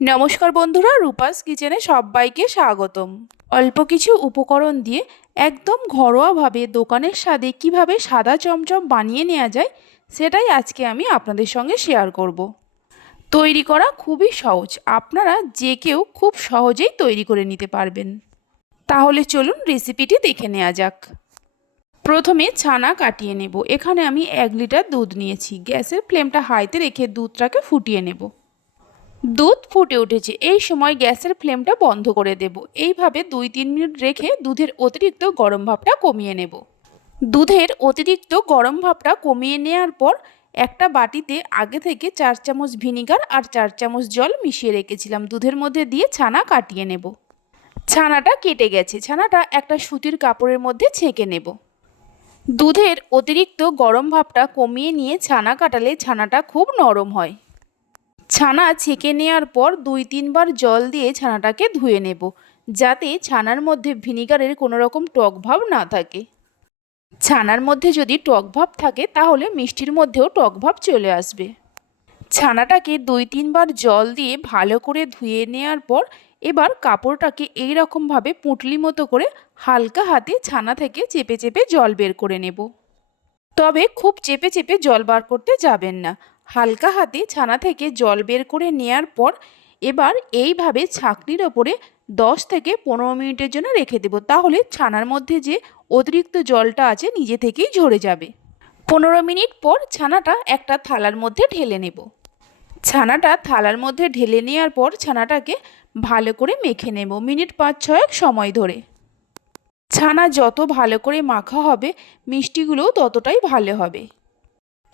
নমস্কার বন্ধুরা, রূপাস কিচেনে সবাইকে স্বাগতম। অল্প কিছু উপকরণ দিয়ে একদম ঘরোয়াভাবে দোকানের স্বাদে কীভাবে সাদা চমচম বানিয়ে নেওয়া যায়, সেটাই আজকে আমি আপনাদের সঙ্গে শেয়ার করব। তৈরি করা খুবই সহজ, আপনারা যে কেউ খুব সহজেই তৈরি করে নিতে পারবেন। তাহলে চলুন রেসিপিটি দেখে নেওয়া যাক। প্রথমে ছানা কাটিয়ে নেব, এখানে আমি এক লিটার দুধ নিয়েছি, গ্যাসের ফ্লেমটা হাইতে রেখে দুধটাকে ফুটিয়ে নেব। দুধ ফুটে উঠেছে। এই সময় গ্যাসের ফ্লেমটা বন্ধ করে দেব। এইভাবে দুই তিন মিনিট রেখে দুধের অতিরিক্ত গরম ভাবটা কমিয়ে নেব। দুধের অতিরিক্ত গরম ভাবটা কমিয়ে নেওয়ার পর একটা বাটিতে আগে থেকে চার চামচ ভিনিগার আর চার চামচ জল মিশিয়ে রেখেছিলাম। দুধের মধ্যে দিয়ে ছানা কাটিয়ে নেব। ছানাটা কেটে গেছে। ছানাটা একটা সুতির কাপড়ের মধ্যে ছেঁকে নেব। দুধের অতিরিক্ত গরম ভাবটা কমিয়ে নিয়ে ছানা কাটালে ছানাটা খুব নরম হয়। ছানা ছেঁকে নেওয়ার পর দুই তিনবার জল দিয়ে ছানাটাকে ধুয়ে নেব, যাতে ছানার মধ্যে ভিনিগারের কোনো রকম টক ভাব না থাকে। ছানার মধ্যে যদি টক ভাব থাকে, তাহলে মিষ্টির মধ্যেও টক ভাব চলে আসবে। ছানাটাকে দুই তিনবার জল দিয়ে ভালো করে ধুয়ে নেওয়ার পর এবার কাপড়টাকে এই রকমভাবে পুঁটলি মতো করে হালকা হাতে ছানা থেকে চেপে চেপে জল বের করে নেব। তবে খুব চেপে চেপে জল বার করতে যাবেন না। হালকা হাতে ছানা থেকে জল বের করে নেয়ার পর এবার এইভাবে ছাকনির ওপরে দশ থেকে পনেরো মিনিটের জন্য রেখে দেবো। তাহলে ছানার মধ্যে যে অতিরিক্ত জলটা আছে নিজে থেকেই ঝরে যাবে। পনেরো মিনিট পর ছানাটা একটা থালার মধ্যে ঢেলে নেব। ছানাটা থালার মধ্যে ঢেলে নেওয়ার পর ছানাটাকে ভালো করে মেখে নেব মিনিট পাঁচ ছয়েক সময় ধরে। ছানা যত ভালো করে মাখা হবে, মিষ্টিগুলোও ততটাই ভালো হবে।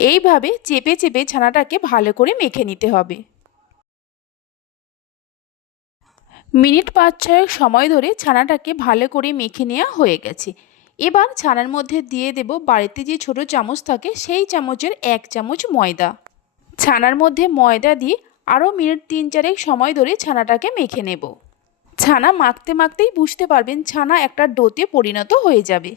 এইভাবে চেপে চেপে ছানাটাকে ভালো করে মেখে নিতে হবে। মিনিট পাঁচ ছয়েক সময় ধরে ছানাটাকে ভালো করে মেখে নেওয়া হয়ে গেছে। এবার ছানার মধ্যে দিয়ে দেব বাড়িতে যে ছোট চামচ থাকে, সেই চামচের এক চামচ ময়দা। ছানার মধ্যে ময়দা দিয়ে আরও মিনিট তিন চারেক সময় ধরে ছানাটাকে মেখে নেব। ছানা মাখতে মাখতেই বুঝতে পারবেন ছানা একটা ডোতে পরিণত হয়ে যাবে।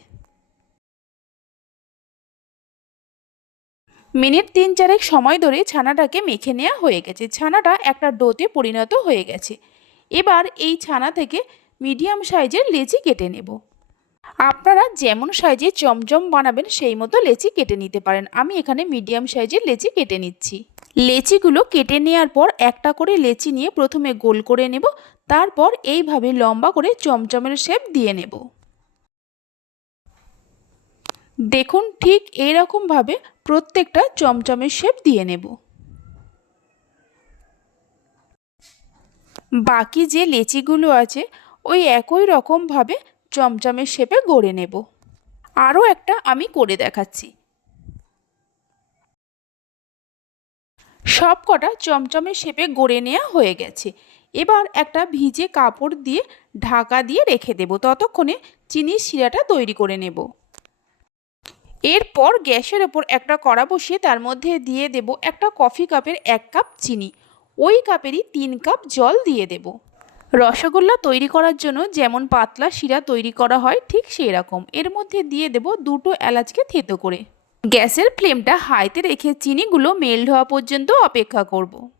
মিনিট তিন চারেক সময় ধরে ছানাটাকে মেখে নেওয়া হয়ে গেছে। ছানাটা একটা ডোতে পরিণত হয়ে গেছে। এবার এই ছানা থেকে মিডিয়াম সাইজের লেচি কেটে নেব। আপনারা যেমন সাইজে চমচম বানাবেন, সেই মতো লেচি কেটে নিতে পারেন। আমি এখানে মিডিয়াম সাইজের লেচি কেটে নিচ্ছি। লেচিগুলো কেটে নেওয়ার পর একটা করে লেচি নিয়ে প্রথমে গোল করে নেব। তারপর এইভাবে লম্বা করে চমচমের শেপ দিয়ে নেব। দেখুন, ঠিক এইরকমভাবে প্রত্যেকটা চমচমের শেপ দিয়ে নেব। বাকি যে লেচিগুলো আছে, ওই একই রকমভাবে চমচমের শেপে গড়ে নেব। আরও একটা আমি করে দেখাচ্ছি। সব কটা চমচমের শেপে গড়ে নেওয়া হয়ে গেছে। এবার একটা ভিজে কাপড় দিয়ে ঢাকা দিয়ে রেখে দেব। ততক্ষণে চিনির শিরাটা তৈরি করে নেব। এরপর গ্যাসের ওপর একটা কড়া বসিয়ে তার মধ্যে দিয়ে দেব একটা কফি কাপের এক কাপ চিনি। ওই কাপেরই তিন কাপ জল দিয়ে দেব। রসগোল্লা তৈরি করার জন্য যেমন পাতলা শিরা তৈরি করা হয়, ঠিক সেই রকম এর মধ্যে দিয়ে দেব দুটো এলাচকে থেতো করে। গ্যাসের ফ্লেমটা হাইতে রেখে চিনিগুলো মেল্ট হওয়া পর্যন্ত অপেক্ষা করব।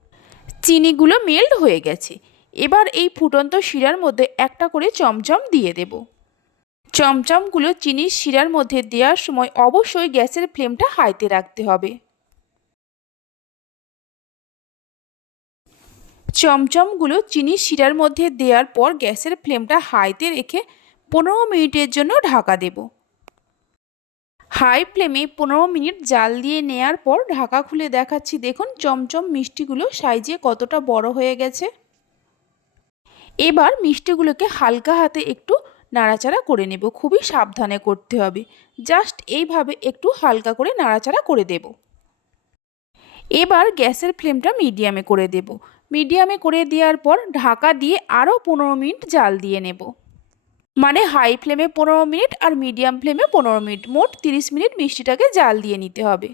চিনিগুলো মেল্ট হয়ে গেছে। এবার এই ফুটন্ত শিরার মধ্যে একটা করে চমচম দিয়ে দেব। চমচমগুলো চিনির শিরার মধ্যে দেওয়ার সময় অবশ্যই গ্যাসের ফ্লেমটা হাইতে রাখতে হবে। চমচমগুলো চিনির শিরার মধ্যে দেওয়ার পর গ্যাসের ফ্লেমটা হাইতে রেখে পনেরো মিনিটের জন্য ঢাকা দেব। হাই ফ্লেমে পনেরো মিনিট জাল দিয়ে নেয়ার পর ঢাকা খুলে দেখাচ্ছি। দেখুন চমচম মিষ্টিগুলো সাইজে কতটা বড় হয়ে গেছে। এবার মিষ্টিগুলোকে হালকা হাতে একটু নাড়াচাড়া করে নেব, খুবই সাবধানে করতে হবে। জাস্ট এইভাবে একটু হালকা করে নাড়াচাড়া করে দেব। এবার গ্যাসের ফ্লেমটা মিডিয়ামে করে দেব। মিডিয়ামে করে দেওয়ার পর ঢাকা দিয়ে আরও পনেরো মিনিট জাল দিয়ে নেব। মানে হাই ফ্লেমে পনেরো মিনিট আর মিডিয়াম ফ্লেমে পনেরো মিনিট, মোট তিরিশ মিনিট মিষ্টিটাকে জাল দিয়ে নিতে হবে।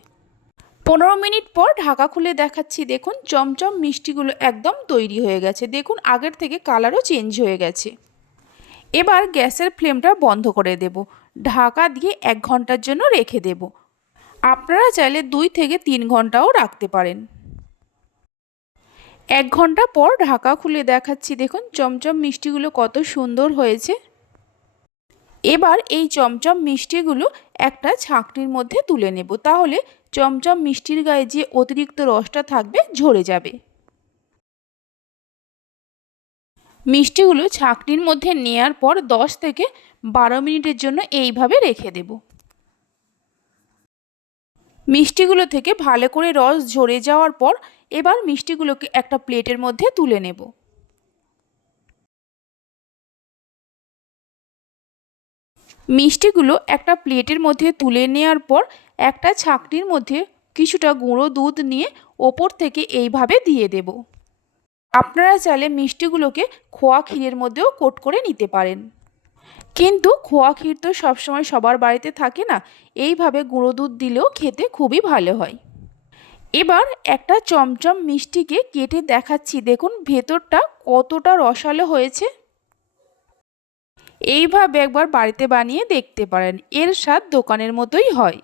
পনেরো মিনিট পর ঢাকা খুলে দেখাচ্ছি, দেখুন চমচম মিষ্টিগুলো একদম তৈরি হয়ে গেছে। দেখুন আগের থেকে কালারও চেঞ্জ হয়ে গেছে। এবার গ্যাসের ফ্লেমটা বন্ধ করে দেব। ঢাকা দিয়ে এক ঘণ্টার জন্য রেখে দেব। আপনারা চাইলে দুই থেকে তিন ঘন্টাও রাখতে পারেন। এক ঘণ্টা পর ঢাকা খুলে দেখাচ্ছি। দেখুন, চমচম মিষ্টিগুলো কত সুন্দর হয়েছে। এবার এই চমচম মিষ্টিগুলো একটা ছাঁকনির মধ্যে তুলে নেব। তাহলে চমচম মিষ্টির গায়ে যে অতিরিক্ত রসটা থাকবে, ঝরে যাবে। মিষ্টিগুলো ছাঁকনির মধ্যে নেয়ার পর দশ থেকে বারো মিনিটের জন্য এইভাবে রেখে দেব। মিষ্টিগুলো থেকে ভালো করে রস ঝরে যাওয়ার পর এবার মিষ্টিগুলোকে একটা প্লেটের মধ্যে তুলে নেব। মিষ্টিগুলো একটা প্লেটের মধ্যে তুলে নেওয়ার পর একটা ছাকনির মধ্যে কিছুটা গুঁড়ো দুধ নিয়ে ওপর থেকে এইভাবে দিয়ে দেব। আপনারা চাইলে মিষ্টিগুলোকে খোয়া ক্ষীরের মধ্যেও কোট করে নিতে পারেন। কিন্তু খোয়া ক্ষীর তো সবসময় সবার বাড়িতে থাকে না, এইভাবে গুঁড়ো দুধ দিলেও খেতে খুবই ভালো হয়। এবার একটা চমচম মিষ্টিকে কেটে দেখাচ্ছি, দেখুন ভেতরটা কতটা রসালো হয়েছে। এইভাবে একবার বাড়িতে বানিয়ে দেখতে পারেন, এর স্বাদ দোকানের মতোই হয়।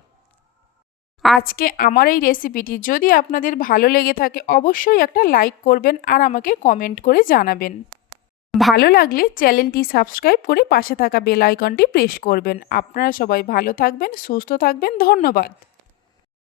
আজকে আমার এই রেসিপিটি যদি আপনাদের ভালো লেগে থাকে, অবশ্যই একটা লাইক করবেন আর আমাকে কমেন্ট করে জানাবেন। ভালো লাগলে চ্যানেলটি সাবস্ক্রাইব করে পাশে থাকা বেল আইকনটি প্রেস করবেন। আপনারা সবাই ভালো থাকবেন, সুস্থ থাকবেন, ধন্যবাদ।